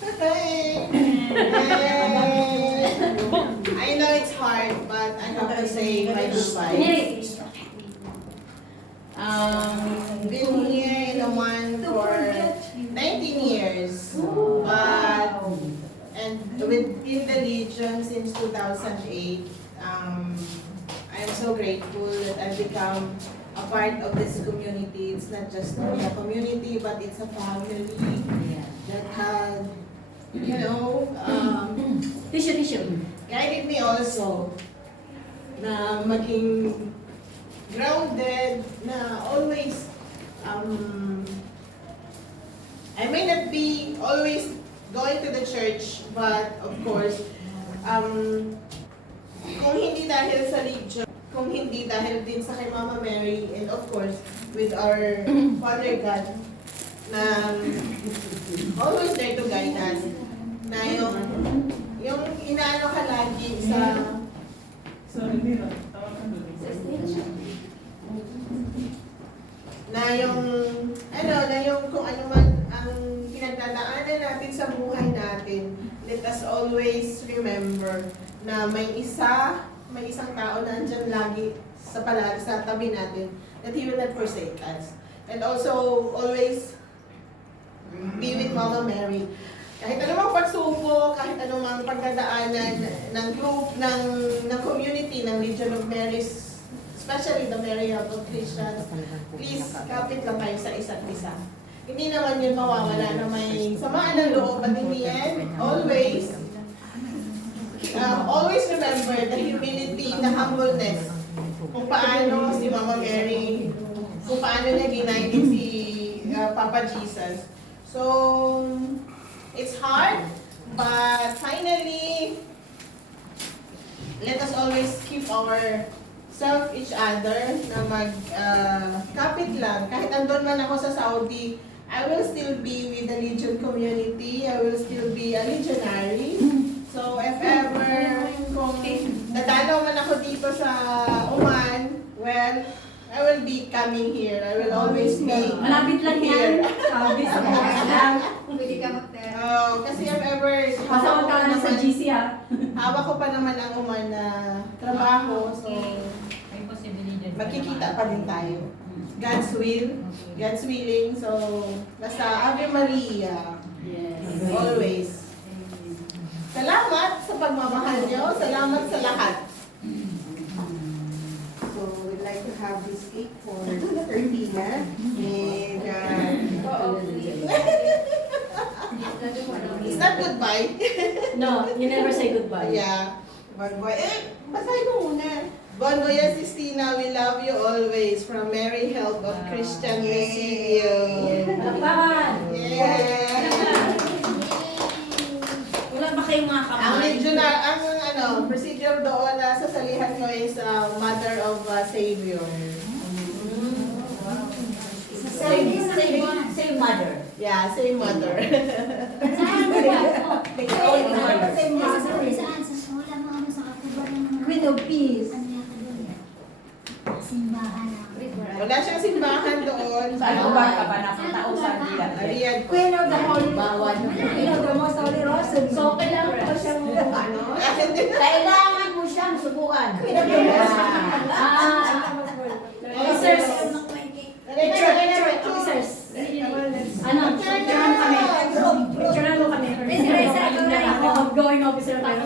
Hey. I know it's hard, but I have to say my goodbyes. Been here in Oman for 19 years, but and within the Legion since 2008. I am so grateful that I've become a part of this community. It's not just only a community, but it's a family that had, guided me also na maging grounded, na always, I may not be always going to the church, but of course, kung hindi dahil sa Legion, kung hindi dahil din sa kay Mama Mary, and of course, with our Father God, na always there to guide us, na yung inaano ka lagi sa na yung kung ano man ang pinagdadaanan natin sa buhay natin, let us always remember na may isang tao na andyan lagi sa tabi natin, that He will not forsake us. And also, always be with Mama Mary. Kahit anumang pagsubok, kahit anumang pagdadaanan ng group, ng community, ng Legion of Marys, especially the Mary Help of Christians, please, kapit lang kayo sa isa't isa. Hindi naman yun mawawala na may samaan ng loob, but in the end, always remember the humility, the humbleness, kung paano si Mama Mary, kung paano niya ginayin si Papa Jesus. So, it's hard, but finally, let us always keep each other na kapit lang. Kahit andun man ako sa Saudi, I will still be with the Legion community. I will still be a legionary. So, if ever, kung nadalaw man ako dito sa Oman, well, I will be coming here. I will always be malapit lang yan. Sabi sa Pwede ka mag-tell. kasi if ever, pasawag ka na sa GC ha. hawak ko pa naman ang Oman na trabaho. So, magkikita pa din tayo. God's will, God's willing. So, basta Ave Maria. Yes. Always. Salamat sa pagmamahal nyo. Salamat sa lahat. So, we'd like to have this cake for Ertina. And, it's not goodbye. No, you never say goodbye. Yeah. Bon boy. Basahin ko muna. Bon Boy Sistina, we love you always. From Mary Help of Christian Residio. Palakpakan! Yeah. Wala ba kayong mga kamay? Procedure doon na sasalihan ko is Mother of Savior. Same mother. Yeah, same mother. Queen of Peace. Wala siyang simbahan doon. Saan ko ba ka pa napunta o sa Riyadh. Queen of the Holy Queen of the Most Holy Rosary. So, kailangan ko siyang Kailangan mo siyang subukan. Queen of the Most Officers. Officers. Ano? Picturean kami. Picturean mo kami. Outgoing officer tayo.